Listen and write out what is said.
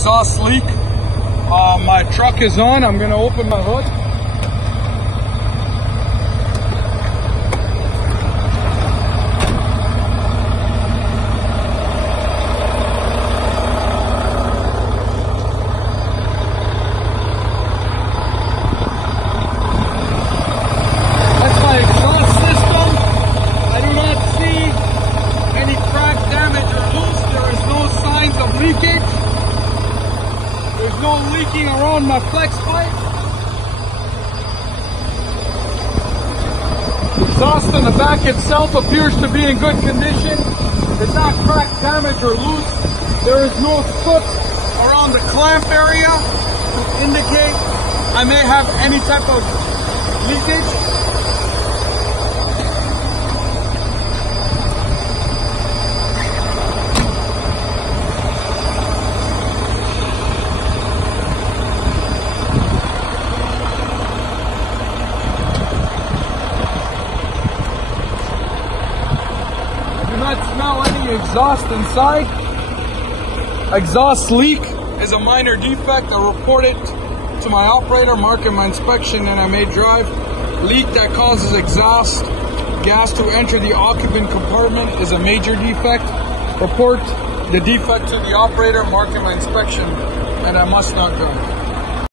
exhaust leak. My truck is on. I'm gonna open my hood. That's my exhaust system. I do not see any crack, damage, or loose. There is no signs of leakage. There's no leaking around my flex pipe. Exhaust in the back itself appears to be in good condition. It's not cracked, damaged, or loose. There is no soot around the clamp area to indicate I may have any type of leakage. I do not smell any exhaust inside. Exhaust leak is a minor defect. I reported to my operator, marking my inspection, and I may drive. Leak that causes exhaust gas to enter the occupant compartment is a major defect. Report the defect to the operator, marking my inspection, and I must not drive.